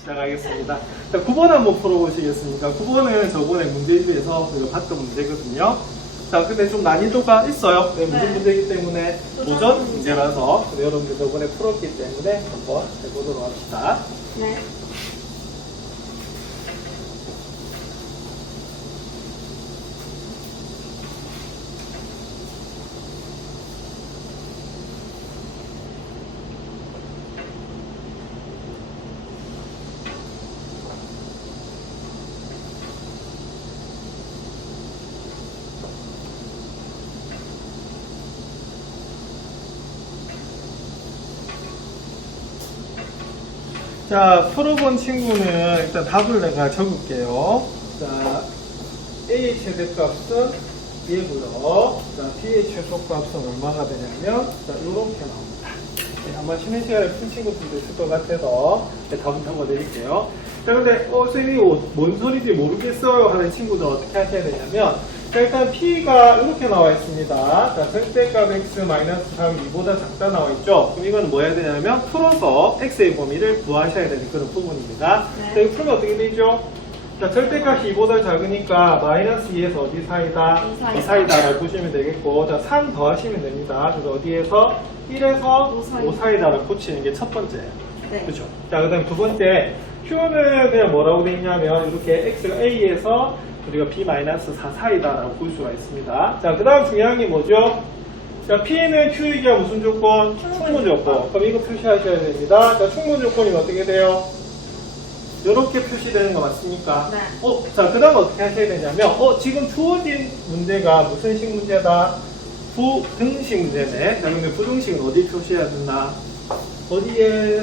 시작하겠습니다. 자, 9번 한번 풀어보시겠습니까? 9번은 저번에 문제집에서 우리가 봤던 문제거든요. 자, 근데 좀 난이도가 있어요. 네, 무슨 문제이기 때문에 도전 문제라서 여러분들 저번에 풀었기 때문에 한번 해보도록 합시다. 네. 자, 풀어본 친구는 일단 답을 내가 적을게요. 자, A의 최대값은 얘고요. 자, B의 최소값은 얼마가 되냐면, 자, 이렇게 나옵니다. 네, 아마 쉬는 시간에 푼 친구들도 있을 것 같아서 네, 답은 적어드릴게요. 자, 근데, 쌤이 뭔 소리인지 모르겠어요 하는 친구들 어떻게 하셔야 되냐면, 자, 일단 P가 이렇게 나와 있습니다. 자, 절대값 X-4가 2보다 작다 나와 있죠? 그럼 이거는 뭐 해야 되냐면, 풀어서 X의 범위를 구하셔야 되는 그런 부분입니다. 네. 자, 이거 풀면 어떻게 되죠? 자, 절대값이 2보다 작으니까 마이너스 2에서 어디 사이다? 2 사이다라고 보시면 되겠고, 자, 3 더하시면 됩니다. 그래서 어디에서? 1에서 5 사이다라고 붙이는 게 첫 번째예요. 네. 그렇죠? 자, 그 다음 두 번째, Q는 그냥 뭐라고 되어 있냐면, 이렇게 X가 A에서 우리가 B-4 사이다라고 볼 수가 있습니다. 자, 그 다음 중요한 게 뭐죠? 자, P는 Q이기가 무슨 조건? 충분 조건. 그럼 이거 표시하셔야 됩니다. 자, 충분 조건이 어떻게 돼요? 이렇게 표시되는 거 맞습니까? 네. 자, 그 다음 어떻게 하셔야 되냐면, 지금 주어진 문제가 무슨 식 문제다? 부등식 문제네. 자, 근데 부등식은 어디 표시해야 된다? 어디에?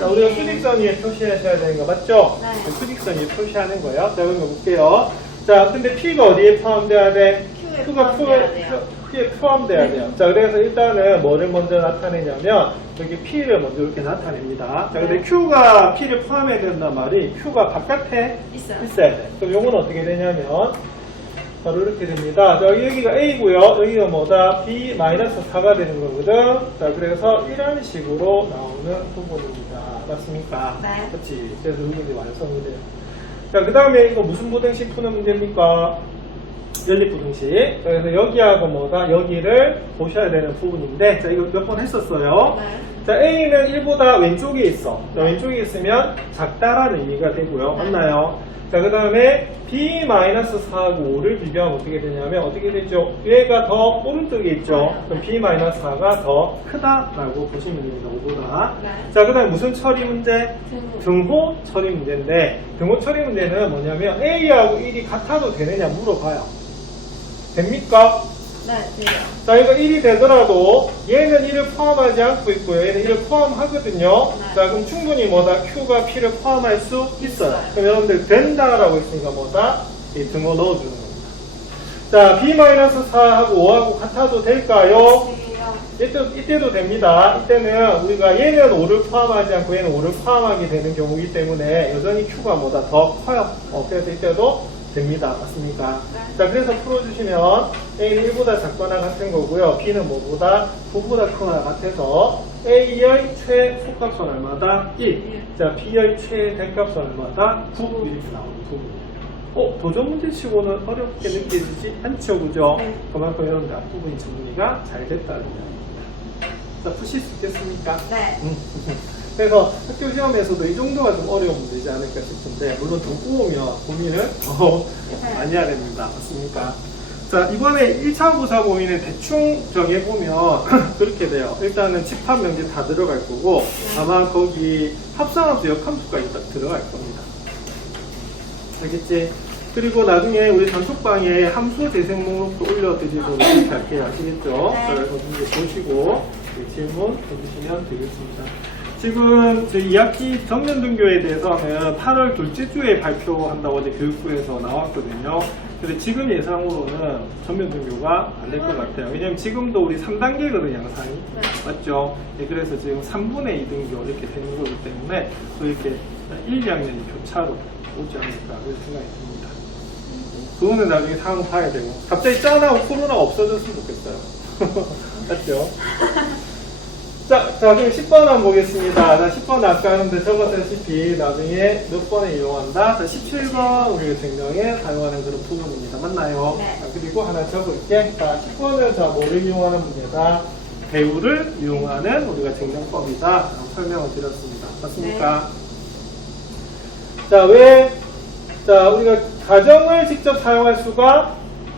자, 우리가 수직선 위에 표시하셔야 되는 거 맞죠? 네. 수직선 위에 표시하는 거예요. 자, 그럼 볼게요. 자, 근데 P가 어디에 포함돼야 돼? Q에 Q가 포함돼야 돼요. P에 포함돼야 돼요. 자, 그래서 일단은 뭐를 먼저 나타내냐면, 여기 P를 먼저 이렇게 나타냅니다. 자, 근데 네. Q가 P를 포함해야 된단 말이 Q가 바깥에 있어요. 있어야 돼. 그럼 요건 어떻게 되냐면, 바로 이렇게 됩니다. 자, 여기가 A고요. 여기가 뭐다? B-4가 되는 거거든. 자, 그래서 이런 식으로 나오는 부분입니다. 맞습니까? 네. 그렇지. 그래서 여기 완성이 돼요. 자, 그 다음에 이거 무슨 부등식 푸는 문제입니까? 연립부등식. 그래서 여기하고 뭐다? 여기를 보셔야 되는 부분인데, 자, 이거 몇 번 했었어요. 네. 자, A는 1보다 왼쪽에 있어. 자, 왼쪽에 있으면 작다라는 의미가 되고요. 맞나요? 자, 그 다음에 B-4하고 5를 비교하면 어떻게 되냐면, 어떻게 되죠? 얘가 더 오른쪽에 있죠? 그럼 B-4가 더 크다라고 보시면 됩니다. 5보다. 네. 자, 그 다음에 무슨 처리 문제? 등호. 등호 처리 문제인데, 등호 처리 문제는 뭐냐면, A하고 1이 같아도 되느냐 물어봐요. 됩니까? 네, 돼요. 자, 이거 1이 되더라도 얘는 1을 포함하지 않고 있고요. 얘는 1을 포함하거든요. 네. 자, 그럼 충분히 뭐다? Q가 P를 포함할 수 있어요. 그럼 여러분들 된다라고 했으니까 뭐다? 이 등호 넣어주는 겁니다. 자, B-4하고 5하고 같아도 될까요? 돼요. 이때도 됩니다. 이때는 우리가 얘는 5를 포함하지 않고 얘는 5를 포함하게 되는 경우이기 때문에 여전히 Q가 뭐다? 더 커요. 그래서 이때도 됩니다. 맞습니까? 네. 자, 그래서 풀어주시면 A는 1보다 작거나 같은 거고요. B는 뭐보다 9보다 크거나 같아서 A의 최소값은 얼마다? 1. 자, B의 최대값은 얼마다? 9. 이렇게 나오는 부분이에요. 도전 문제치고는 어렵게 느껴지지 않죠? 그죠? 네. 그만큼 여러분들 앞부분이 정리가 잘 됐다는 이야기입니다. 자, 푸실 수 있겠습니까? 네. 그래서 학교 시험에서도 이 정도가 좀 어려운 문제지 않을까 싶은데, 물론 더 꼬우면 고민을 더 많이 해야 됩니다. 맞습니까? 자, 이번에 1차 부사 고민을 대충 정해보면 그렇게 돼요. 일단은 집합 명제 다 들어갈 거고, 아마 거기 합성함수, 역함수가 딱 들어갈 겁니다. 알겠지? 그리고 나중에 우리 단톡방에 함수 재생 목록도 올려드리도록 이렇게 할게요. 아시겠죠? 네. 자, 그래서 문제 보시고 질문 해주시면 되겠습니다. 지금 저희 2학기 정면등교에 대해서는 8월 둘째 주에 발표한다고 어제 교육부에서 나왔거든요. 근데 지금 예상으로는 전면등교가 안 될 것 같아요. 왜냐면 지금도 우리 3단계거든요, 양상이. 네. 맞죠? 네, 그래서 지금 3분의 2등교 이렇게 되는 거기 때문에 또 이렇게 1, 2학년이 교차로 오지 않을까 그런 생각이 듭니다. 그거는 나중에 상황 봐야 되고. 갑자기 짠하고 코로나가 없어졌으면 좋겠어요. 맞죠? 자, 그럼 10번 한번 보겠습니다. 자, 10번 아까 하는데 적었다시피 나중에 몇 번에 이용한다? 자, 17번 우리가 증명에 사용하는 그런 부분입니다. 맞나요? 네. 자, 그리고 하나 적을게. 자, 10번은 자, 뭐를 이용하는 문제다? 배우를 이용하는 우리가 증명법이다. 라고 설명을 드렸습니다. 맞습니까? 자, 왜? 자, 우리가 가정을 직접 사용할 수가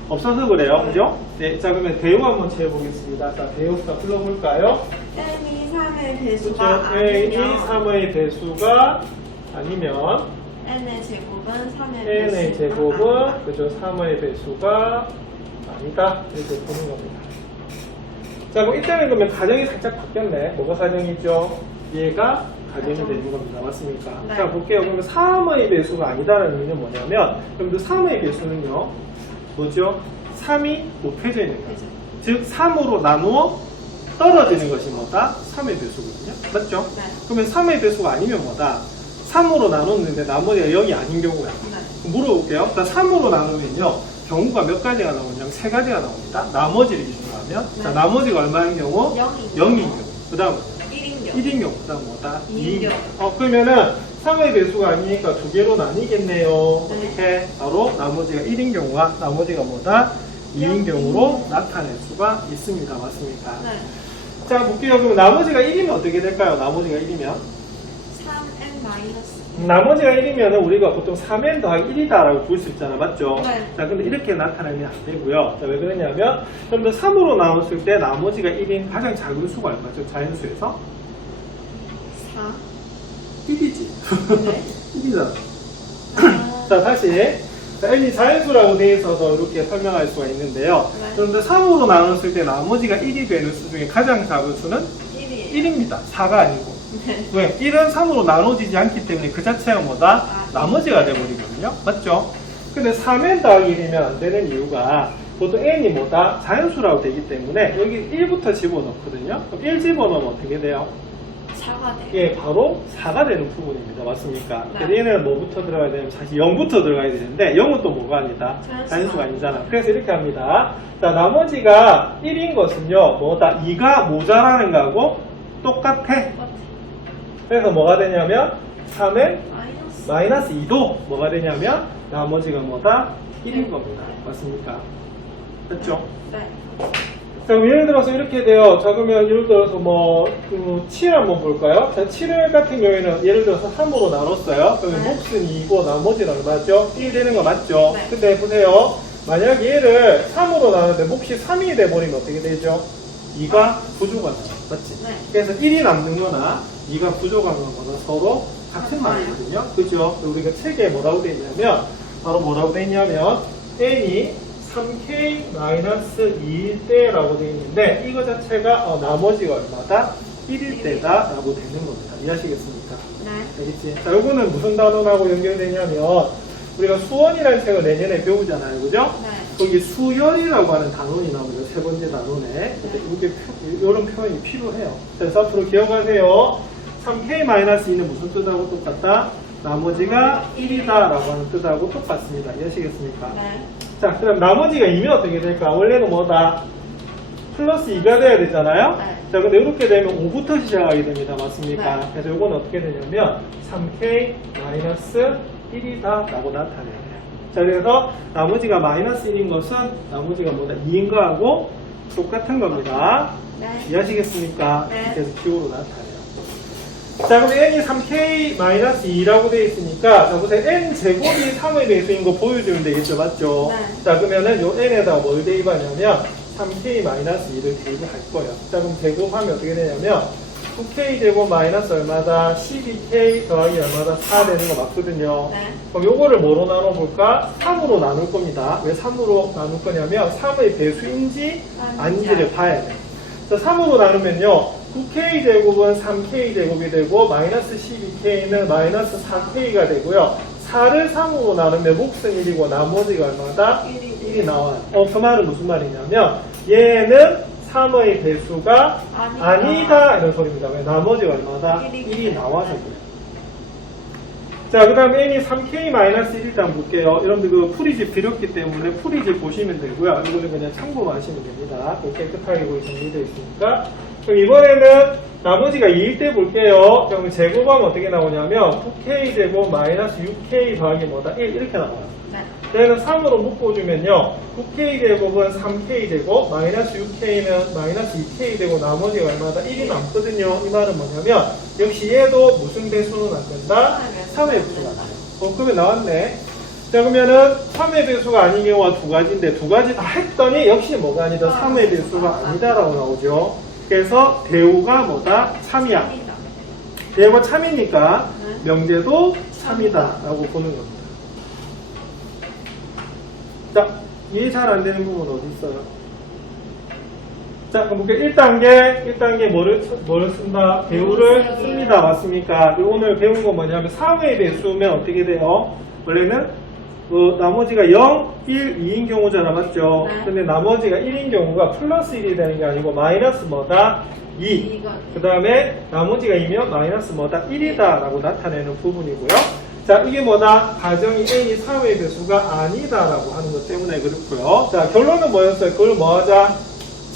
없어서 그래요. 그죠? 네. 자, 그러면 대우 한번 채워보겠습니다. 자, 대우부터 불러볼까요? n이 3의 배수가 그렇죠. n이 아니면 3의 배수가 아니면 n의 제곱은 3의 n의 배수가 제곱은 아니다. 그죠? 3의 배수가 아니다. 이렇게 보는 겁니다. 자, 그럼 이때는 그러면 가정이 살짝 바뀌었네. 뭐가 가정이죠? 얘가 가정이 되는 겁니다. 맞습니까? 네. 자, 볼게요. 그러면 3의 배수가 아니다라는 의미는 뭐냐면, 그럼 그 3의 배수는요, 뭐죠? 3이 높여져 있는 거죠. 그죠. 즉, 3으로 나누어 떨어지는 것이 뭐다? 3의 배수거든요. 맞죠? 네. 그러면 3의 배수가 아니면 뭐다? 3으로 나눴는데 나머지가 0이 아닌 경우야. 네. 물어볼게요. 자, 3으로 나누면요, 경우가 몇 가지가 나오냐면 3가지가 나옵니다. 나머지를 기준으로 하면. 네. 자, 나머지가 얼마인 경우? 0인 0인 경우. 그 다음 1인 경우 1인 경우. 그 다음 뭐다? 2인 경우. 그러면은 3의 배수가 아니니까 두 개로 나뉘겠네요. 네. 어떻게? 바로 나머지가 1인 경우와 나머지가 뭐다? 2인 경우로 나타낼 수가 있습니다. 맞습니까? 네. 자, 볼게요. 그럼 나머지가 1이면 어떻게 될까요? 나머지가 1이면? 3n 마이너스 나머지가 1이면 우리가 보통 3n 더하기 1이다라고 볼 수 있잖아. 맞죠? 네. 자, 근데 이렇게 나타내면 안 되고요. 자, 왜 그러냐면, 좀 더 3으로 나눴을 때 나머지가 1인 가장 작은 수가 얼마죠? 자연수에서? 4 1이지. 네. 1이잖아. 아, 자, 다시. 자, n이 자연수라고 되어 있어서 이렇게 설명할 수가 있는데요. 네. 그런데 3으로 나눴을 때 나머지가 1이 되는 수 중에 가장 작은 수는 1이에요. 1입니다. 4가 아니고. 네. 왜? 1은 3으로 나눠지지 않기 때문에 그 자체가 뭐다? 아, 나머지가 돼버리거든요. 맞죠? 근데 3n 더하기 1이면 안 되는 이유가 보통 n이 뭐다? 자연수라고 되기 때문에 여기 1부터 집어넣거든요. 그럼 1 집어넣으면 어떻게 돼요? 4가 돼요. 예, 바로 4가 되는 부분입니다. 맞습니까? 네. 그래서 얘는 뭐부터 들어가야 되냐면 사실 0부터 들어가야 되는데 0은 또 뭐가 아니다? 자연수가 아니잖아. 그래서 이렇게 합니다. 자, 나머지가 1인 것은요, 뭐다? 2가 모자라는 거하고 똑같아. 그래서 뭐가 되냐면 3의 마이너스 2도 뭐가 되냐면 나머지가 뭐다? 1인 겁니다. 맞습니까? 됐죠? 네. 자, 그럼 예를 들어서 이렇게 돼요. 자, 그러면 예를 들어서 뭐, 7 한번 볼까요? 자, 7 같은 경우에는 예를 들어서 3으로 나눴어요. 그러면 네. 몫은 2고 나머지는 얼마죠? 1 되는 거 맞죠? 네. 근데 보세요. 만약 얘를 3으로 나눴는데 몫이 3이 돼버리면 어떻게 되죠? 2가 부족하잖아. 맞지? 네. 그래서 1이 남는 거나 2가 부족한 거나 서로 같은 말이거든요. 그죠? 우리가 책에 뭐라고 돼 있냐면, 바로 뭐라고 돼 있냐면, n이 3k-2일 때라고 되어 있는데 이거 자체가 나머지가 얼마다? 1일 때다 라고 되는 겁니다. 이해하시겠습니까? 네. 알겠지? 자, 요거는 무슨 단원하고 연결되냐면 우리가 수원이라는 책을 내년에 배우잖아요. 그죠? 네. 거기 수열이라고 하는 단원이 나오죠. 세 번째 단원에. 근데 이게 이런 표현이 필요해요. 그래서 앞으로 기억하세요. 3k-2는 무슨 뜻하고 똑같다? 나머지가 1이다 라고 하는 뜻하고 똑같습니다. 이해하시겠습니까? 네. 자, 그럼 나머지가 2면 어떻게 될까? 원래는 뭐다? 플러스 2가 돼야 되잖아요? 네. 자, 근데 이렇게 되면 5부터 시작하게 됩니다. 맞습니까? 네. 그래서 이건 어떻게 되냐면 3k-1이다 라고 나타내야 돼요. 자, 그래서 나머지가 마이너스 1인 것은 나머지가 뭐다? 2인 거하고 똑같은 겁니다. 네. 이해하시겠습니까? 네. 그래서 기호로 나타내요. 자, 그럼 n이 3k-2라고 되어 있으니까, 자, 보세요. n 제곱이 3의 배수인 거 보여주면 되겠죠? 맞죠? 네. 자, 그러면은 요 n에다가 뭘 대입하냐면, 3k-2를 대입할 거예요. 자, 그럼 제곱하면 어떻게 되냐면, 9k 제곱 마이너스 얼마다? 12k 더하기 얼마다? 4 되는 거 맞거든요. 네. 그럼 요거를 뭐로 나눠볼까? 3으로 나눌 겁니다. 왜 3으로 나눌 거냐면, 3의 배수인지 아닌지를 봐야 돼요. 자, 3으로 나누면요. 9k 제곱은 3k 제곱이 되고 마이너스 12k는 마이너스 4k가 되고요. 4를 3으로 나누면 몫은 1이고 나머지가 얼마다? 1이 나와요. 그 말은 무슨 말이냐면 얘는 3의 배수가 아니다 이런 소리입니다. 왜? 나머지가 얼마다? 1이 나와서 그래요. 자, 그 다음에 n이 3k-1 일단 볼게요. 여러분들 그 풀이집 드렸기 때문에 풀이집 보시면 되고요. 이거는 그냥 참고만 하시면 됩니다. 깨끗하게 거기 정리되어 있으니까. 그럼 이번에는 나머지가 2일 때 볼게요. 그럼 제곱하면 어떻게 나오냐면 9k제곱 마이너스 6k 더하기 뭐다? 1 이렇게 나와요. 네. 얘는 3으로 묶어주면요. 9k제곱은 3k제곱, 마이너스 6k는 마이너스 2k제곱, 나머지가 얼마다? 1이 남거든요. 이 말은 뭐냐면, 역시 얘도 무슨 배수는 안 된다? 3의 배수가 나요. 그러면 나왔네. 자, 그러면은 3의 배수가 아닌 경우가 두 가지인데, 두 가지 다 했더니, 역시 뭐가 아니다? 3의 배수가 아니다라고 나오죠. 그래서 대우가 뭐다? 3이야. 대우가 참이니까, 명제도 3이다라고 보는 겁니다. 자, 이해 잘 안 되는 부분 어디 있어요? 자, 그럼 볼게요. 1단계 뭐를 쓴다? 배우를 씁니다. 맞습니까? 오늘 배운 건 뭐냐면 3의 배수면 어떻게 돼요? 원래는 나머지가 0, 1, 2인 경우잖아. 맞죠? 네. 근데 나머지가 1인 경우가 플러스 1이 되는 게 아니고 마이너스 뭐다? 2. 그 다음에 나머지가 2면 마이너스 뭐다? 1이다 라고 나타내는 부분이고요. 자, 이게 뭐다? 가정이 n이 3의 배수가 아니다라고 하는 것 때문에 그렇고요. 자, 결론은 뭐였어요? 그걸 뭐 하자?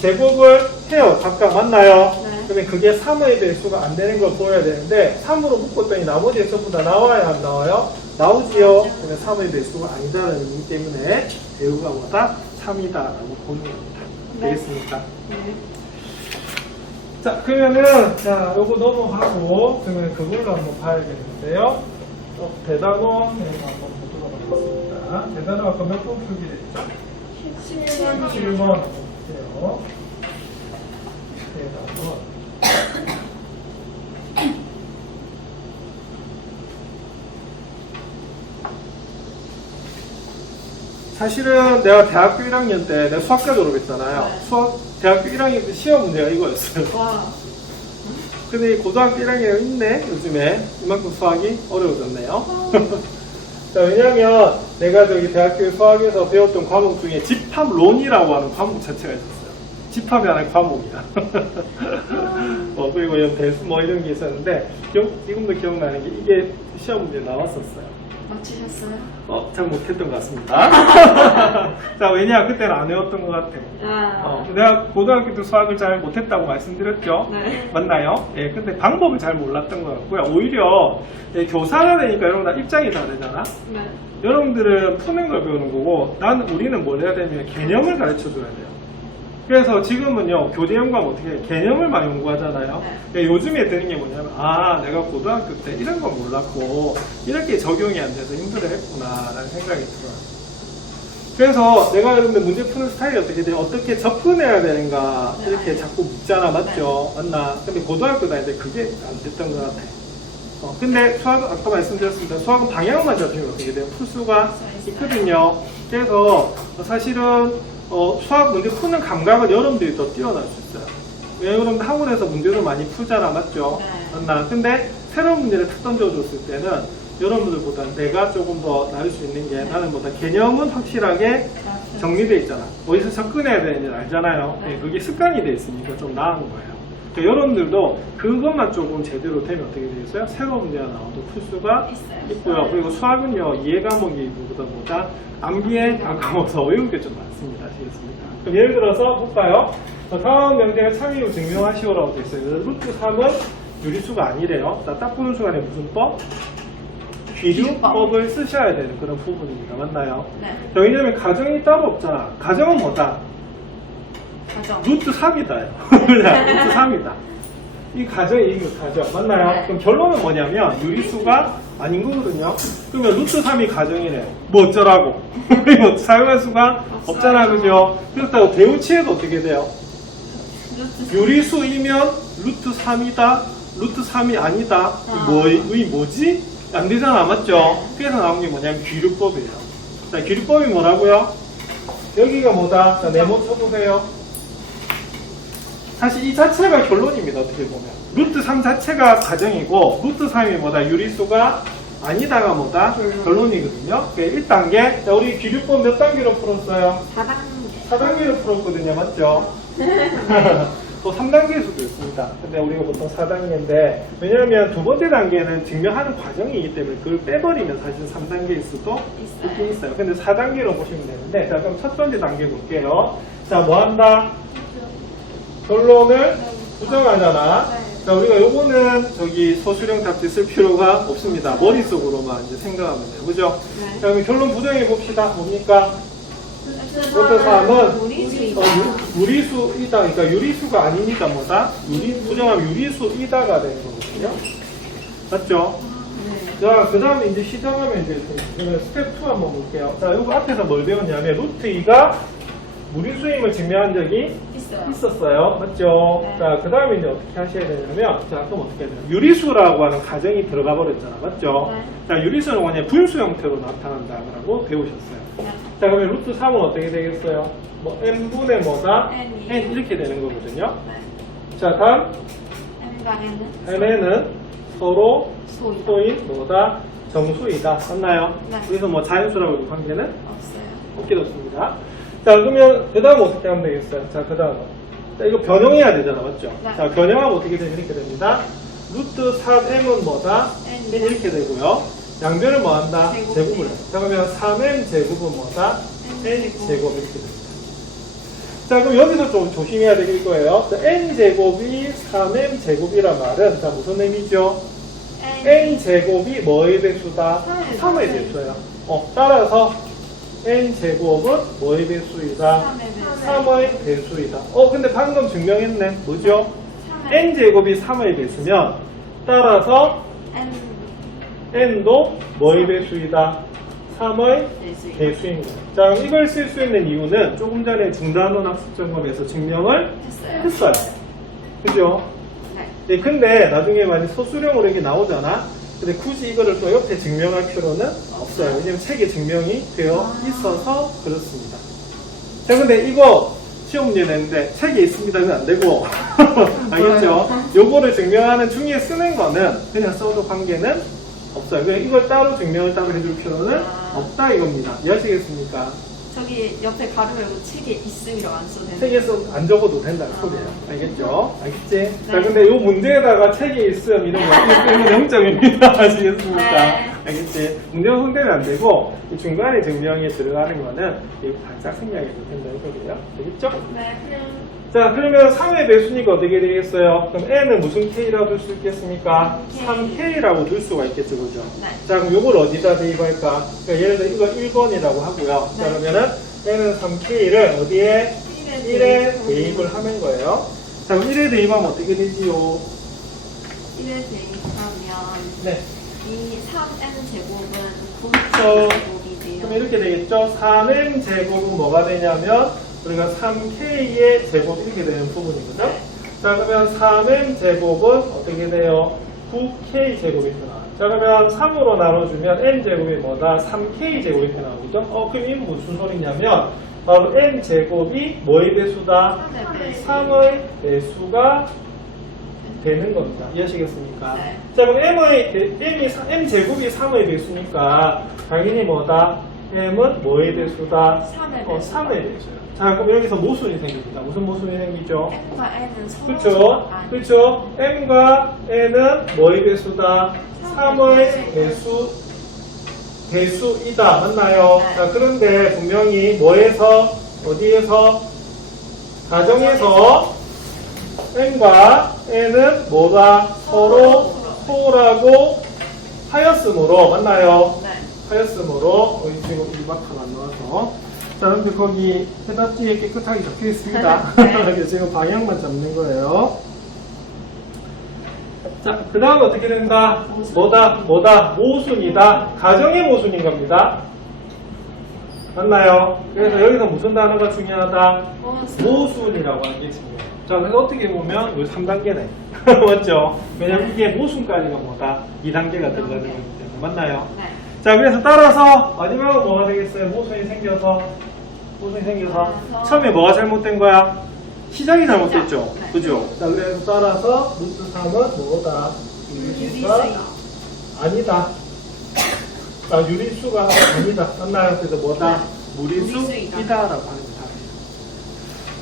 제곱을 해요. 각각 맞나요? 네. 그러면 그게 3의 배수가 안 되는 걸 보여야 되는데 3으로 묶었더니 나머지에 전부 다 나와야 안 나와요? 나오지요. 그러면 3의 배수가 아니다라는 의미 때문에 배우가 뭐다? 3이다라고 보는 겁니다. 네. 되겠습니까? 네. 자, 그러면은 자, 요거 넘어가고 그러면 그걸로 한번 봐야겠는데요. 대단원 한번 보도록 하겠습니다. 대단원 아까 몇 번 표기됐죠? 17번. 7번 볼게요. 대단원. 사실은 내가 대학교 1학년 때 내가 수학과 졸업했잖아요. 네. 대학교 1학년 때 시험 문제가 이거였어요. 와. 근데 고등학교 1학년 있네, 요즘에. 이만큼 수학이 어려워졌네요. 자, 왜냐면 내가 저기 대학교 수학에서 배웠던 과목 중에 집합론이라고 하는 과목 자체가 있었어요. 집합이 하나의 과목이야. 그리고 대수 뭐 이런 게 있었는데, 지금도 기억나는 게 이게 시험 문제 나왔었어요. 맞추셨어요? 잘 못했던 것 같습니다. 자, 왜냐? 그때는 안 외웠던 것 같아요. 내가 고등학교 때 수학을 잘 못했다고 말씀드렸죠? 네. 맞나요? 예, 근데 방법을 잘 몰랐던 것 같고요. 오히려 교사가 되니까 여러분 다 입장이 다르잖아? 네. 여러분들은 푸는 걸 배우는 거고, 우리는 뭘 해야 되냐면 개념을 가르쳐 줘야 돼요. 그래서 지금은요, 교재 연구하면 어떻게 해요? 개념을 많이 연구하잖아요. 네. 요즘에 드는 게 뭐냐면, 내가 고등학교 때 이런 건 몰랐고, 이렇게 적용이 안 돼서 힘들어 했구나라는 생각이 들어요. 그래서 내가 여러분들 문제 푸는 스타일이 어떻게 돼요? 어떻게 접근해야 되는가? 네. 이렇게 자꾸 묻잖아. 맞죠? 맞나? 근데 고등학교 다닐 때 그게 안 됐던 것 같아. 근데 수학은 아까 말씀드렸습니다. 수학은 방향만 잡히면 어떻게 돼요? 풀 수가 있거든요. 그래서 사실은 수학 문제 푸는 감각은 여러분들이 더 뛰어날 수 있어요. 왜 여러분들 학원에서 문제를 많이 풀잖아. 맞죠? 네. 맞나? 근데 새로운 문제를 탁 던져줬을 때는 여러분들보다 내가 조금 더 나을 수 있는 게 나는 뭐다 개념은 확실하게 정리되어 있잖아. 어디서 접근해야 되는지 알잖아요. 네. 그게 습관이 돼 있으니까 좀 나은 거예요. 그러니까 여러분들도 그것만 조금 제대로 되면 어떻게 되겠어요? 새로운 문제가 나와도 풀 수가 있고요. 그리고 수학은요, 이해 과목이 보다 암기에 가까워서 외울 게 좀 많습니다. 아시겠습니까? 그럼 예를 들어서 볼까요? 다음 명제가 참이로 증명하시오라고 되어 있어요. 루트 3은 유리수가 아니래요. 딱 보는 순간에 무슨 법? 귀류법을 쓰셔야 되는 그런 부분입니다. 맞나요? 네. 자, 왜냐면 가정이 따로 없잖아. 가정은 뭐다? 가정. 루트 3이다요. 루트 3이다. 이 가정이 이거 가정. 맞나요? 네. 그럼 결론은 뭐냐면 유리수가 아닌 거거든요. 그러면 루트 3이 가정이래요. 뭐 어쩌라고? 뭐 사용할 수가 없잖아. 그죠? 그렇다고 대우치에도 어떻게 돼요? 유리수이면 루트 3이다. 루트 3이 아니다. 뭐지? 안 되잖아. 맞죠? 그래서 나온 게 뭐냐면 귀류법이에요. 자, 귀류법이 뭐라고요? 여기가 뭐다? 자, 네모 쳐보세요. 사실 이 자체가 결론입니다. 어떻게 보면. 루트 3 자체가 가정이고, 루트 3이 뭐다? 유리수가 아니다가 뭐다? 결론이거든요. 1단계. 자, 우리 귀류법 몇 단계로 풀었어요? 4단계. 4단계로 풀었거든요. 맞죠? 또 3단계일 수도 있습니다. 근데 우리가 보통 4단계인데, 왜냐하면 두 번째 단계는 증명하는 과정이기 때문에 그걸 빼버리면 사실 3단계일 수도 있긴 있어요. 근데 4단계로 보시면 되는데, 자, 그럼 첫 번째 단계 볼게요. 자, 뭐 한다? 결론을 부정하잖아. 네. 자, 우리가 요거는 저기 서술형 답지 쓸 필요가 없습니다. 머릿속으로만 이제 생각하면 돼요. 그죠? 네. 자, 그럼 결론 부정해 봅시다. 뭡니까? 루트 3은 무리수이다. 그러니까 유리수가 아닙니다. 뭐다? 부정하면 유리수이다가 되는 거거든요. 맞죠? 네. 자, 그 다음에 이제 시작하면 이제 그러면 스텝 2 한번 볼게요. 자, 요거 앞에서 뭘 배웠냐면 루트 2가 무리수임을 증명한 적이 있어요. 있었어요. 맞죠? 네. 자, 그 다음에 이제 어떻게 하셔야 되냐면, 자, 그럼 어떻게 해야 되냐. 유리수라고 하는 가정이 들어가 버렸잖아. 맞죠? 네. 자, 유리수는 그냥 분수 형태로 나타난다고 배우셨어요. 네. 자, 그러면 루트 3은 어떻게 되겠어요? 뭐, n분의 뭐다? N이. n 이렇게 되는 거거든요. 네. 자, 다음, N방에는 n은 서로 소이다. 소인 뭐다? 정수이다. 맞나요? 네. 그래서 뭐 자연수라고 관계는 없어요. 없게 됐습니다. 자, 그러면 그 다음 어떻게 하면 되겠어요? 자, 그 다음. 자, 이거 변형해야 되잖아. 맞죠? 네. 자, 변형하면 어떻게 되면 이렇게 됩니다. 루트 3m은 뭐다? N. n 이렇게 되고요. 양변을 뭐 한다? 제곱이요. 제곱을 해. 자, 그러면 3m 제곱은 뭐다? N n 제곱 이렇게 됩니다. 자, 그럼 여기서 좀 조심해야 될 거예요. 자, n 제곱이 3m 제곱이란 말은 자, 무슨 의미죠? n 제곱이 뭐의 배수다? 3의 배수예요. 따라서 n 제곱은 뭐의 배수이다? 3의 배수이다. 근데 방금 증명했네. 뭐죠? n 제곱이 3의 배수면 따라서 n도 뭐의 배수이다? 3의 배수인 거예요. 자, 그럼 이걸 쓸 수 있는 이유는 조금 전에 중단원 학습점검에서 증명을 했어요. 그죠? 네. 네, 근데 나중에 만약 서술형으로 이게 나오잖아? 근데 굳이 이거를 또 옆에 증명할 필요는 없어요. 왜냐면 책에 증명이 되어 있어서 그렇습니다. 자, 근데 이거 시험 문제 냈는데 책에 있습니다는 안 되고 알겠죠? 요거를 증명하는 중에 쓰는 거는 그냥 써도 관계는 없어요. 그냥 이걸 따로 증명을 따로 해줄 필요는 없다 이겁니다. 이해하시겠습니까? 저기 옆에 가로 열고 책에 있음이라고 안 써도 되는 책에서 안 적어도 된다는 소리예요. 알겠죠? 알겠지? 네. 자, 근데 요 문제에다가 책에 있음 이런 거 이건 0점입니다. 아시겠습니까? 네. 알겠지? 문제는 손대면 안 되고 이 중간에 증명에 들어가는 거는 이거 반짝 생략해도 된다는 소리예요. 알겠죠? 네. 자, 그러면 3의 배수니까 어떻게 되겠어요? 그럼 n은 무슨 k라고 둘 수 있겠습니까? 3k라고 둘 수가 있겠죠, 그죠? 네. 자, 그럼 요걸 어디다 대입할까? 그러니까 예를 들어 이거 1번이라고 하고요. 자, 네. 그러면은 n은 3k를 어디에? 1에 대입을 하는 거예요. 자, 그럼 1에 대입하면 어떻게 되지요? 1에 대입하면 네. 이 3n 제곱은 그렇죠. 9 제곱이 그럼 돼요. 이렇게 되겠죠? 3n 제곱은 뭐가 되냐면 우리가 3k의 제곱 이렇게 되는 부분이거든요. 네. 자, 그러면 3n 제곱은 어떻게 돼요? 9k 제곱이 이렇게 나와요. 자, 그러면 3으로 나눠주면 n 제곱이 뭐다? 3k 제곱이 이렇게 나오죠? 그럼 이건 무슨 소리냐면 바로 n 제곱이 뭐의 배수다? 3의 배수가 되는 겁니다. 이해하시겠습니까? 네. 자, 그럼 m 제곱이 3의 배수니까 당연히 뭐다? m은 뭐의 배수다? 3의 배수. 3의 배수예요. 자, 그럼 여기서 모순이 생깁니다. 무슨 모순이 생기죠? n과 n은 서로 그렇죠? 아니- 그렇죠? m과 n은 뭐의 배수다? 3의 배수이다. 맞나요? 네. 자, 그런데 분명히 뭐에서, 어디에서, 가정에서 n과 n은 뭐가 서로 소라고 하였으므로, 맞나요? 네. 하였으므로, 지금 이마트가 안 나와서. 자, 근데 거기 해답지에 깨끗하게 적혀 있습니다. 네. 지금 방향만 잡는 거예요. 자, 그 다음 어떻게 된다? 뭐다? 모순이다. 가정의 모순인 겁니다. 맞나요? 그래서 여기서 무슨 단어가 중요하다? 모순이라고 하는 게 중요해요. 자, 그래서 어떻게 보면 우리 3단계네. 맞죠? 왜냐면 이게 모순까지가 뭐다? 2단계가 들어가는 거기 때문에. 맞나요? 네. 자, 그래서 따라서 마지막으로 뭐가 되겠어요? 모순이 생겨서 처음에 뭐가 잘못된 거야? 시작이 잘못됐죠? 네. 그죠? 자, 그래서 따라서 루트 3은 뭐다? 유리수가 아니다. 자, 유리수가 아니다. 맞나요? 그래서 뭐다? 무리수이다라고 하는 답이에요.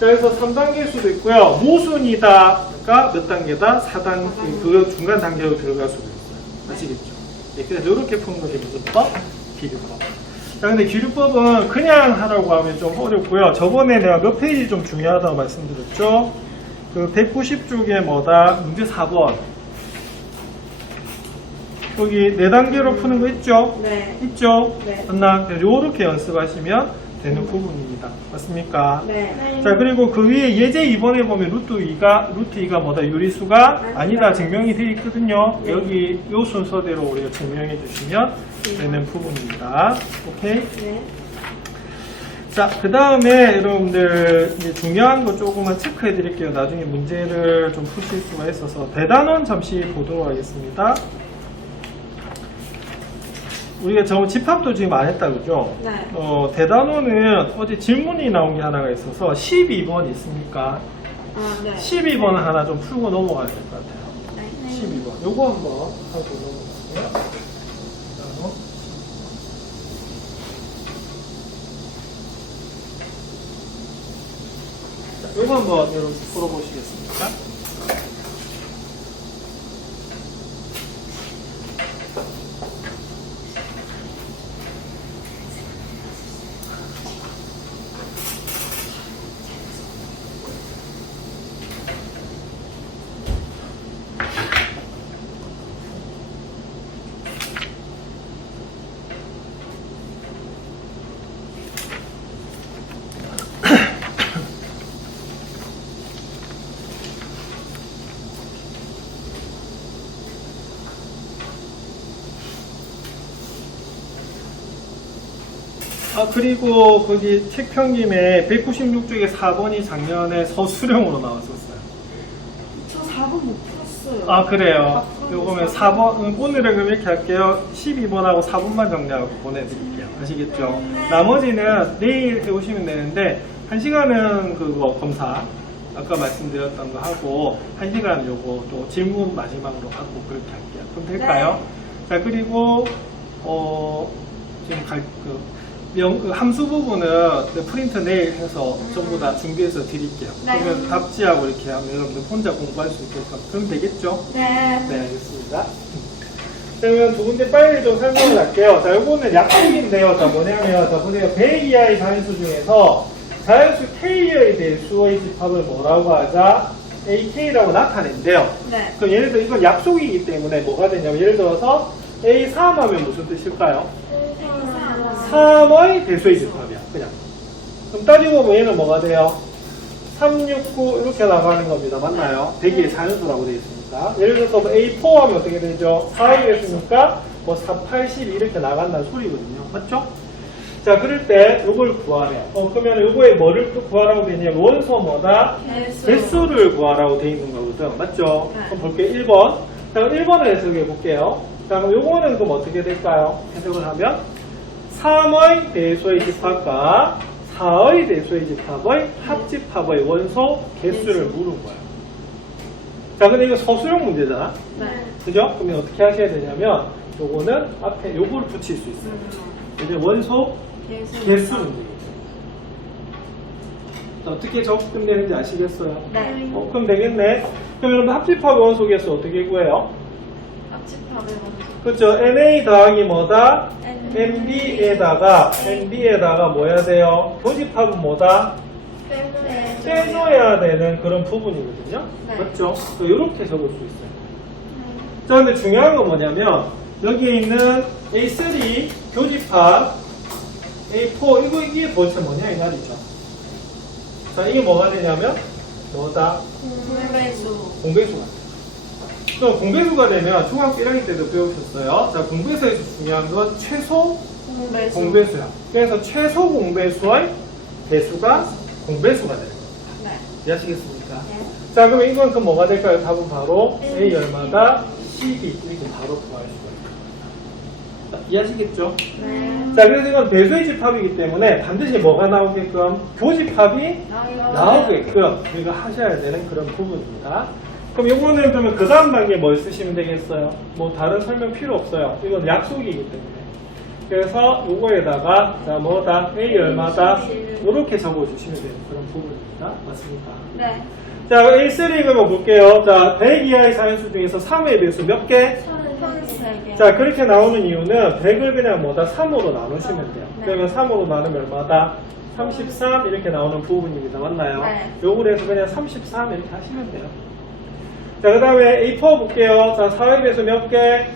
자, 그래서 3단계일 수도 있고요. 모순이다가 몇 단계다? 4단계, 그 중간 단계로 들어갈 수도 있어요. 아시겠죠? 네, 그래서 이렇게 푸는 것이 무슨 법? 기류법. 자, 근데 기류법은 그냥 하라고 하면 좀 어렵고요. 저번에 내가 몇 페이지 좀 중요하다고 말씀드렸죠? 그 190쪽에 뭐다? 문제 4번. 여기 4단계로 푸는 거 있죠? 네. 있죠? 네. 맞나? 요렇게 연습하시면 되는 부분입니다. 맞습니까? 네. 자, 그리고 그 위에 예제 2번에 보면 루트 2가 뭐다? 유리수가 아니다. 증명이 되어 있거든요. 네. 여기 요 순서대로 우리가 증명해 주시면 되는 부분입니다. 오케이? 네. 자, 그 다음에 여러분들 이제 중요한 거 조금만 체크해 드릴게요. 나중에 문제를 좀 푸실 수가 있어서. 대단원 잠시 보도록 하겠습니다. 우리가 저 집합도 지금 안 했다, 그죠? 네. 대단원은 어제 질문이 나온 게 하나가 있어서 12번 있습니까? 아, 네. 12번 하나 좀 풀고 넘어가야 될 것 같아요. 네. 12번. 요거 한번 하고 넘어갈게요. 대단원. 자, 요거 한번 여러분 풀어보시겠습니까? 아, 그리고 거기 책 평김에 196쪽에 4번이 작년에 서술형으로 나왔었어요. 저 4번 못 풀었어요. 아, 그래요? 아, 요거면 4번, 오늘은 그럼 이렇게 할게요. 12번하고 4번만 정리하고 보내드릴게요. 아시겠죠? 나머지는 내일 해오시면 되는데, 1시간은 그거 검사, 아까 말씀드렸던 거 하고, 1시간 요거 또 질문 마지막으로 하고 그렇게 할게요. 그럼 될까요? 자, 그리고, 지금 그 함수 부분은 프린트 내일 해서 전부 다 준비해서 드릴게요. 네. 그러면 답지하고 이렇게 하면 여러분들 혼자 공부할 수 있게끔. 그럼 되겠죠? 네. 네, 알겠습니다. 그러면 두 군데 빨리 좀 설명을 할게요. 자, 요거는 약속인데요. 자, 뭐냐면, 자, 보세요. 100 이하의 자연수 중에서 자연수 K의 대수의 집합을 뭐라고 하자? AK라고 나타낸대요. 네. 그럼 예를 들어 이건 약속이기 때문에 뭐가 되냐면, 예를 들어서 A3 하면 무슨 뜻일까요? 3의 대수의 집합이야, 그냥. 그럼 따지고 보면 얘는 뭐가 돼요? 3, 6, 9 이렇게 나가는 겁니다. 맞나요? 100의 자연수라고 되어 있으니까. 예를 들어서 뭐 A4 하면 어떻게 되죠? 4의 대수니까 뭐 4, 80 이렇게 나간다는 소리거든요. 맞죠? 자, 그럴 때 요걸 구하래요. 그러면 요거에 뭐를 또 구하라고 되냐면 원소 뭐다? 개수를 구하라고 되어 있는 거거든. 맞죠? 네. 그럼 볼게요. 1번. 자, 그럼 1번을 해석해 볼게요. 자, 그럼 요거는 그럼 어떻게 될까요? 해석을 하면 3의 대수의 집합과 4의 대수의 집합의 합집합의 원소 개수를 물은 거예요. 자, 근데 이거 서술형 문제잖아. 네. 그죠? 그러면 어떻게 하셔야 되냐면 요거는 앞에 요거를 붙일 수 있어요. 이제 원소 개수 문제겠죠. 어떻게 적분되는지 아시겠어요? 네. 그럼 되겠네. 그럼 여러분 합집합 원소 개수 어떻게 구해요? 합집합의 원소. 그렇죠. NA 더하기 뭐다? NB에다가 뭐 해야 돼요? 교집합은 뭐다? 빼줘야 되는 그런 부분이거든요. 네. 맞죠? 이렇게 적을 수 있어요. 자, 근데 중요한 건 뭐냐면 여기에 있는 A3 교집합 A4 이게 도대체 뭐냐 이 말이죠. 자, 이게 뭐가 되냐면 뭐다? 공배수. 공배수가 돼요. 또 공배수가 되면 중학교 1학년 때도 배우셨어요. 자, 공배수에서 중요한 건 최소 공배수. 공배수야. 그래서 최소 공배수의 대수가 공배수가 되는 겁니다. 네. 이해하시겠습니까? 네. 자, 그럼 이건 그럼 뭐가 될까요? 답은 바로 A 얼마다 12 이렇게 바로 구할 수가 있습니다. 자, 이해하시겠죠? 네. 자, 그래서 이건 배수의 집합이기 때문에 반드시 뭐가 나오게끔 교집합이 나오게끔 우리가 하셔야 되는 그런 부분입니다. 그럼 요거는 그러면 그 다음 단계에 뭘 쓰시면 되겠어요? 뭐 다른 설명 필요 없어요. 이건 약속이기 때문에. 그래서 요거에다가 자 뭐다 A 얼마다 이렇게 적어주시면 되는 그런 부분입니다. 부분입니다. 맞습니까? 네. 자, A3 그러면 볼게요. 자, 100 이하의 사인수 중에서 3의 배수 몇 개? 33개. 자, 그렇게 나오는 이유는 100을 그냥 뭐다? 3으로 나누시면 돼요. 네. 그러면 3으로 나누면 얼마다? 33 이렇게 나오는 부분입니다. 맞나요? 네. 요걸 해서 그냥 33 이렇게 하시면 돼요. 자, 그 다음에 A4 볼게요. 자, 4의 배수 몇 개?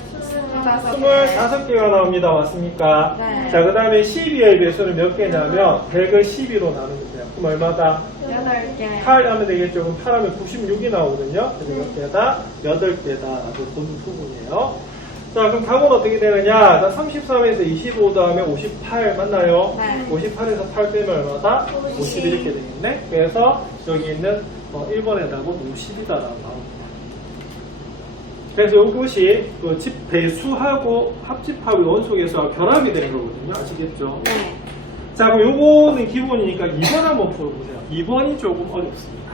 25개가 나옵니다. 맞습니까? 네. 자, 그 다음에 12의 배수는 몇 개냐면 100을 12로 나누면 돼요. 그럼 얼마다? 8개. 8 하면 되겠죠. 그럼 8 하면 96이 나오거든요. 그래서 몇 개다? 8개다. 라고 보는 부분이에요. 자, 그럼 답은 어떻게 되느냐? 자, 33에서 25 다음에 58 맞나요? 네. 58에서 8 빼면 얼마다? 50 50 이렇게 되겠네. 그래서 여기 있는 1번의 답은 50이다라고 나옵니다. 그래서 이것이 그 집 배수하고 합집합의 원소계수와 결합이 되는 거거든요. 아시겠죠? 네. 자, 그럼 요거는 기본이니까 2번 한번 풀어보세요. 2번이 조금 어렵습니다.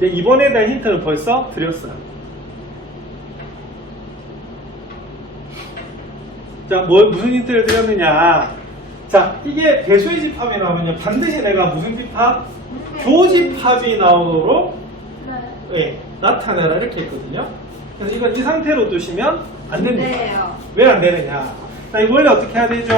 네, 2번에 대한 힌트는 벌써 드렸어요. 자, 무슨 힌트를 드렸느냐. 자, 이게 배수의 집합이 나오면요. 반드시 내가 무슨 집합? 교집합이 나오도록 예, 나타내라 이렇게 했거든요. 그래서 이건 이 상태로 두시면 안 됩니다. 네요. 왜 안 되느냐? 자, 이거 원래 어떻게 해야 되죠?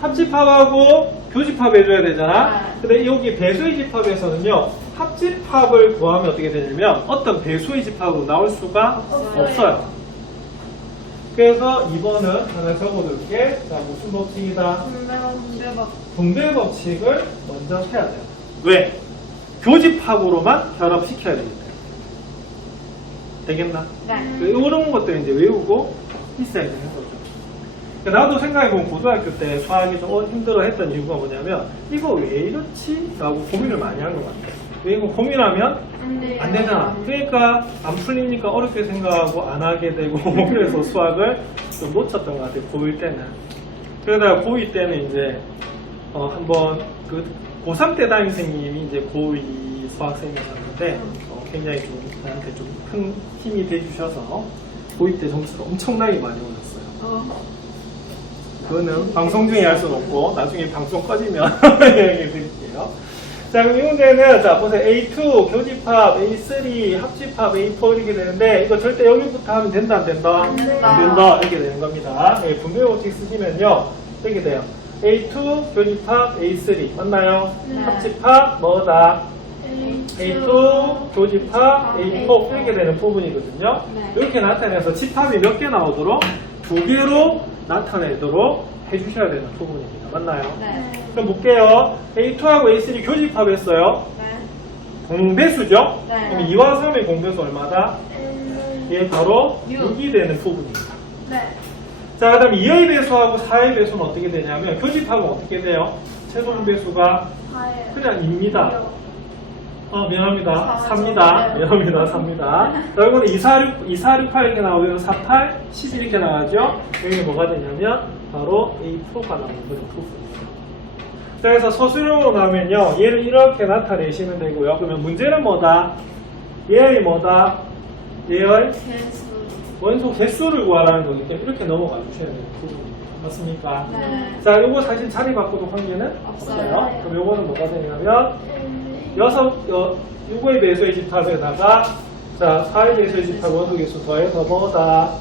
합집합하고 교집합 해줘야 되잖아. 네. 근데 여기 배수의 집합에서는요, 합집합을 구하면 어떻게 되냐면 어떤 배수의 집합으로 나올 수가 없어요. 그래서 2번은 하나 적어둘게. 자, 무슨 법칙이다? 분배 법칙을 먼저 해야 돼요. 왜? 교집합으로만 결합시켜야 되기 때문에. 되겠나? 네. 이런 것들 이제 외우고 있어야 되는 거죠. 그러니까 나도 생각해보면 고등학교 때 수학이 좀 힘들어 했던 이유가 뭐냐면 이거 왜 이렇지? 라고 고민을 많이 한 것 같아요. 왜 이거 고민하면 안 되잖아. 그러니까 안 풀리니까 어렵게 생각하고 안 하게 되고 그래서 수학을 좀 놓쳤던 것 같아요. 고1 때는. 그러다가 고2 때는 이제 한번 그 고3 때 담임 선생님이 이제 고2 수학생이셨는데 굉장히 좀 나한테 좀 큰 힘이 돼주셔서 고2 때 점수를 엄청나게 많이 올렸어요. 그거는 방송 중에 할 수는 없고 나중에 방송 꺼지면 얘기 드릴게요. 자, 그럼 이 문제는 자 보세요. A2 교집합, A3 합집합, A4 이렇게 되는데 이거 절대 여기부터 하면 된다 안 된다? 안 된다. 안 된다 이렇게 되는 겁니다. 네, 분배 법칙 쓰시면요 이렇게 돼요. A2 교집합, A3 맞나요? 네. 합집합 뭐다? A2 교집합, A4 이렇게 되는 부분이거든요. 네. 이렇게 나타내서 집합이 몇 개 나오도록 2개로 나타내도록 해주셔야 되는 부분입니다. 맞나요? 네. 그럼 볼게요. A2하고 A3 교집합했어요. 네. 공배수죠? 네. 그럼 2와 3의 공배수 얼마다? 얘 바로 6. 6이 되는 부분입니다. 네. 자, 그 다음 2의 배수하고 4의 배수는 어떻게 되냐면 교집합은 어떻게 돼요? 최종 배수가 그냥 2입니다. 미안합니다. 3입니다. 미안합니다. 3입니다. 자, 이거는 2, 4, 6, 2, 4, 6, 8 이렇게 나오고요. 4, 8, 10 이렇게 나가죠? 여기 뭐가 되냐면 바로 A4가 나오는 그런 부분이에요. 자, 그래서 서술형으로 나오면요. 얘를 이렇게 나타내시면 되고요. 그러면 문제는 뭐다? 얘의 뭐다? 얘의 원소 개수를 구하라는 거기 때문에 이렇게 넘어가 주셔야 되는 부분입니다. 맞습니까? 네. 자, 요거 사실 자리 바꿔도 관계는 없어요. 그럼 요거는 뭐가 되냐면 6의 배수의 집합에다가 자 4의 배수의 집합 원소개수 더해서 뭐다?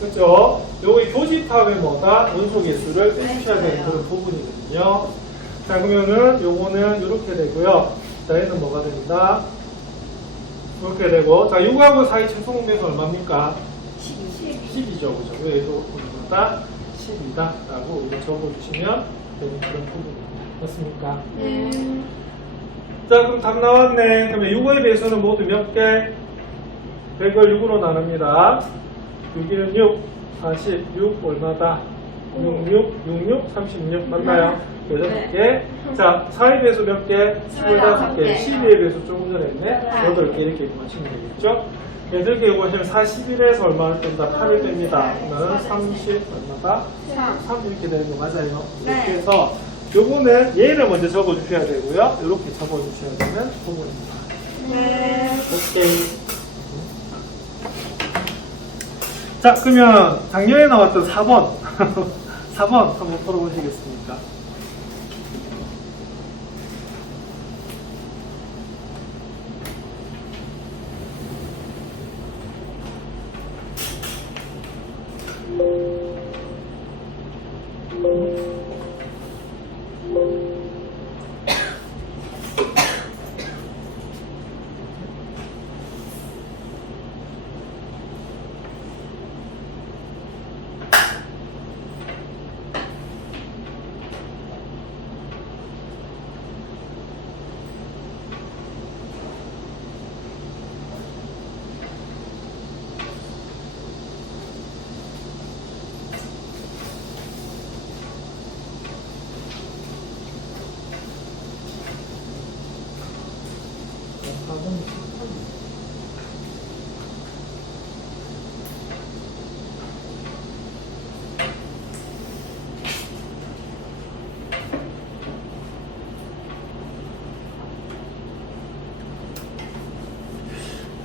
그렇죠? 요거의 교집합의 뭐다? 원소개수를 빼주셔야 되는 그런 부분이거든요. 자, 그러면은 요거는 이렇게 되고요. 자, 얘는 뭐가 됩니다? 이렇게 되고 자 6하고 4의 최소 공배수 얼마입니까? 10이죠. 그죠? 그래서 우리보다 10이다 라고 이렇게 적어주시면 되는 그런 부분입니다. 맞습니까? 네. 자, 그럼 답 나왔네. 그러면 6의 배수는 모두 몇 개? 100을 6으로 나눕니다. 6은 6, 46 얼마다? 66, 66, 36 맞나요? 6개. 자, 4의 배수 몇 개? 25개. 12의 배수 조금 전에 했네? 8개 이렇게 구하시면 되겠죠? 8개 구하시면 41에서 얼마를 뺀다? 8을 뺍니다. 그러면 30 얼마다? 3 이렇게 되는 거 맞아요? 네. 이렇게 해서 요거는 얘를 먼저 적어주셔야 되고요. 이렇게 적어주셔야 되는 부분입니다. 네. 오케이. 자, 그러면 작년에 나왔던 4번. 4번 한번 풀어보시겠습니까?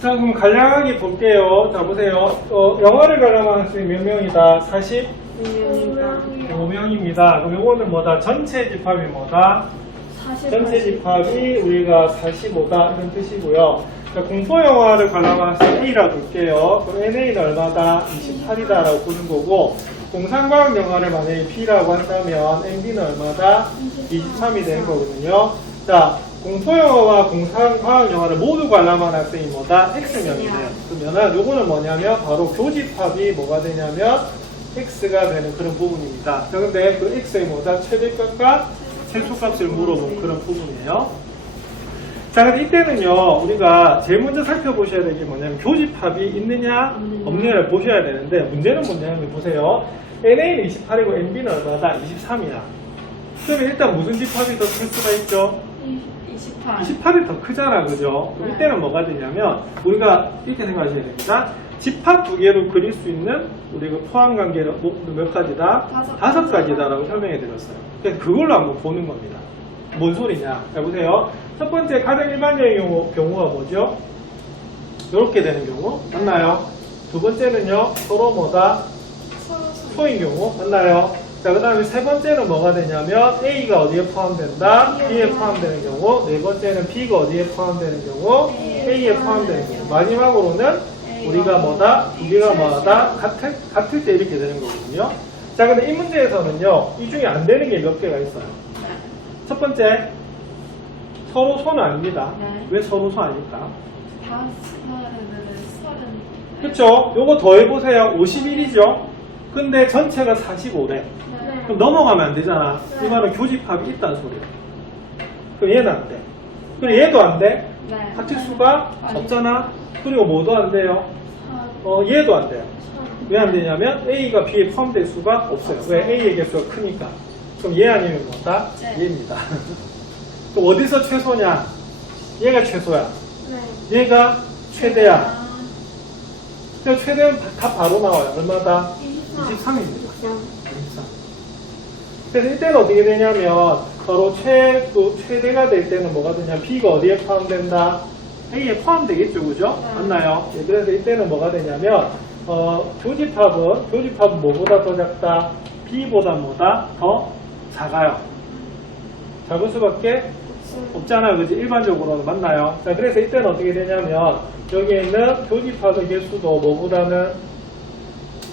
자, 그럼 간략하게 볼게요. 자, 보세요. 영어를 관람하는 학생이 몇 명이다? 45명입니다. 그럼 요거는 뭐다? 전체 집합이 뭐다? 전체 집합이 우리가 45다. 이런 뜻이고요. 자, 공포영화를 관람하는 학생 A라 볼게요. 그럼 NA는 얼마다? 28이다. 라고 보는 거고, 공상과학 영화를 만약에 B라고 한다면 MB는 얼마다? 23이 되는 거거든요. 자, 공포영화와 공상과학 영화를 모두 관람한 학생이 뭐다? X명이래요. 그러면은 요거는 뭐냐면 바로 교집합이 뭐가 되냐면 X가 되는 그런 부분입니다. 자, 근데 그 X의 뭐다? 최대값과 최소값을 물어본 그런 부분이에요. 자, 근데 이때는요, 우리가 제일 먼저 살펴보셔야 될 게 뭐냐면 교집합이 있느냐, 없느냐를 보셔야 되는데, 문제는 뭐냐면 보세요. NA는 28이고 MB는 얼마다? 23이야. 그러면 일단 무슨 집합이 더 클 수가 있죠? 28이 더 크잖아, 그죠? 그럼 이때는 뭐가 되냐면, 우리가 이렇게 생각하셔야 됩니다. 집합 두 개로 그릴 수 있는 우리가 포함 관계는 몇 가지다? 다섯 가지다라고 설명해 드렸어요. 그래서 그걸로 한번 보는 겁니다. 뭔 소리냐? 자, 보세요. 첫 번째, 가장 일반적인 경우가 뭐죠? 이렇게 되는 경우, 맞나요? 두 번째는요, 서로 뭐다? 소인 경우, 맞나요? 자, 그 다음에 세 번째는 뭐가 되냐면 A가 어디에 포함된다? B에 포함되는 경우. 네 번째는 B가 어디에 포함되는 경우? A에 포함되는 경우. 마지막으로는 우리가 뭐다? 두 개가 뭐다? 같을 때 이렇게 되는 거거든요. 자, 근데 이 문제에서는요, 이 중에 안 되는 게 몇 개가 있어요. 첫 번째, 서로 소는 아닙니다. 왜 서로 소 아닐까? 그쵸? 요거 더해보세요. 51이죠? 근데 전체가 45래. 그럼 넘어가면 안 되잖아. 이 말은 교집합이 있다는 소리야. 그럼 얘는 안 돼. 그리고 얘도 안 돼. 같을 수가 없잖아. 그리고 뭐도 안 돼요. 얘도 안 돼요. 왜 안 되냐면 A가 B에 포함될 수가 없어요. 왜? A의 개수가 크니까. 그럼 얘 아니면 뭐다? 얘입니다. 그럼 어디서 최소냐? 얘가 최소야. 얘가 최대야. 그래서 최대는 다 바로 나와요. 얼마다? 23입니다. 23. 그래서 이때는 어떻게 되냐면 서로 최대가 될 때는 뭐가 되냐면 B가 어디에 포함된다? A에 포함되겠죠, 그죠? 맞나요? 예, 그래서 이때는 뭐가 되냐면 교집합은 뭐보다 더 작다? B보다 뭐다? 더 작아요. 작을 수밖에 없잖아요, 그지? 일반적으로는 맞나요? 자, 그래서 이때는 어떻게 되냐면 여기에 있는 교집합의 개수도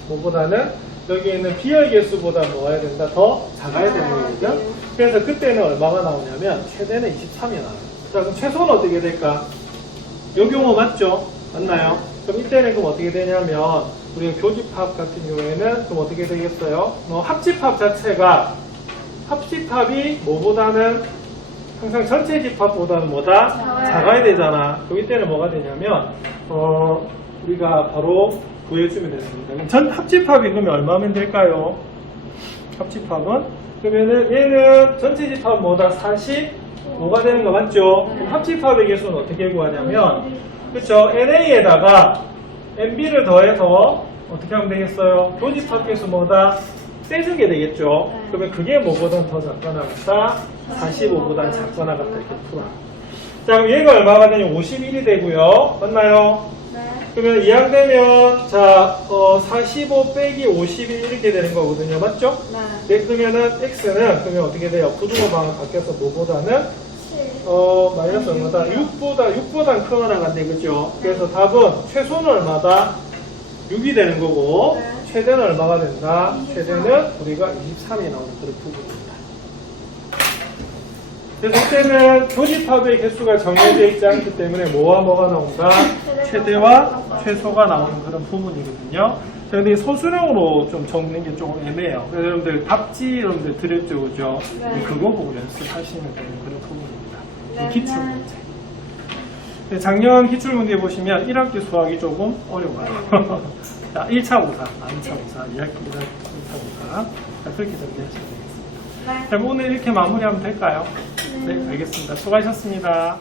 뭐보다는 여기에 있는 B의 개수보다 뭐가 된다? 더 작아야 되는 거죠. 그래서 그때는 얼마가 나오냐면 최대는 23이 나와요. 자, 그럼 최소는 어떻게 될까? 요 경우 맞죠? 맞나요? 그럼 이때는 그럼 어떻게 되냐면 우리가 교집합 같은 경우에는 그럼 어떻게 되겠어요? 합집합 자체가 합집합이 뭐보다는 항상 전체 집합보다는 뭐다? 작아야 되잖아. 그럼 이때는 뭐가 되냐면 우리가 바로 구해주면 되습니다. 전 합집합이 그러면 얼마면 될까요? 합집합은 그러면은 얘는 전체 집합 뭐다? 45가 되는 거 맞죠? 그럼 합집합의 개수는 어떻게 구하냐면 그쵸? NA에다가 MB를 더해서 어떻게 하면 되겠어요? 교집합 개수 뭐다? 떼주게 되겠죠? 그러면 그게 뭐보다 더 작거나 같다? 45보다 작거나 같다 이렇게 풀어. 자, 그럼 얘가 얼마가 되냐? 51이 되고요. 맞나요? 그러면 이항되면 자 45 빼기 51 이렇게 되는 거거든요. 맞죠? 네. 그러면은 X는 그러면 어떻게 돼요? 부등호 방을 바뀌어서 뭐보다는 마이너스 얼마다? 6보다 크거나 같네. 그죠? 그래서 답은 최소는 얼마다? 6이 되는 거고 최대는 얼마가 된다? 최대는 우리가 23이 나오는 그런 부분입니다. 그래서 이때는 교집합의 개수가 정해져 있지 않기 때문에 뭐와 뭐가 나온다? 최대와 최소가 나오는 그런 부분이거든요. 자, 근데 소수령으로 좀 적는 게 조금 애매해요. 그래서 여러분들 답지 여러분들 드렸죠, 그죠? 그거 보고 연습하시면 되는 그런 부분입니다. 기출 문제. 네, 작년 기출 문제 보시면 1학기 수학이 조금 어려워요. 자, 1차 고사, 2차 고사, 2학기 1차 고사. 자, 그렇게 정리하시면 되겠습니다. 자, 오늘 이렇게 마무리하면 될까요? 네, 알겠습니다. 수고하셨습니다.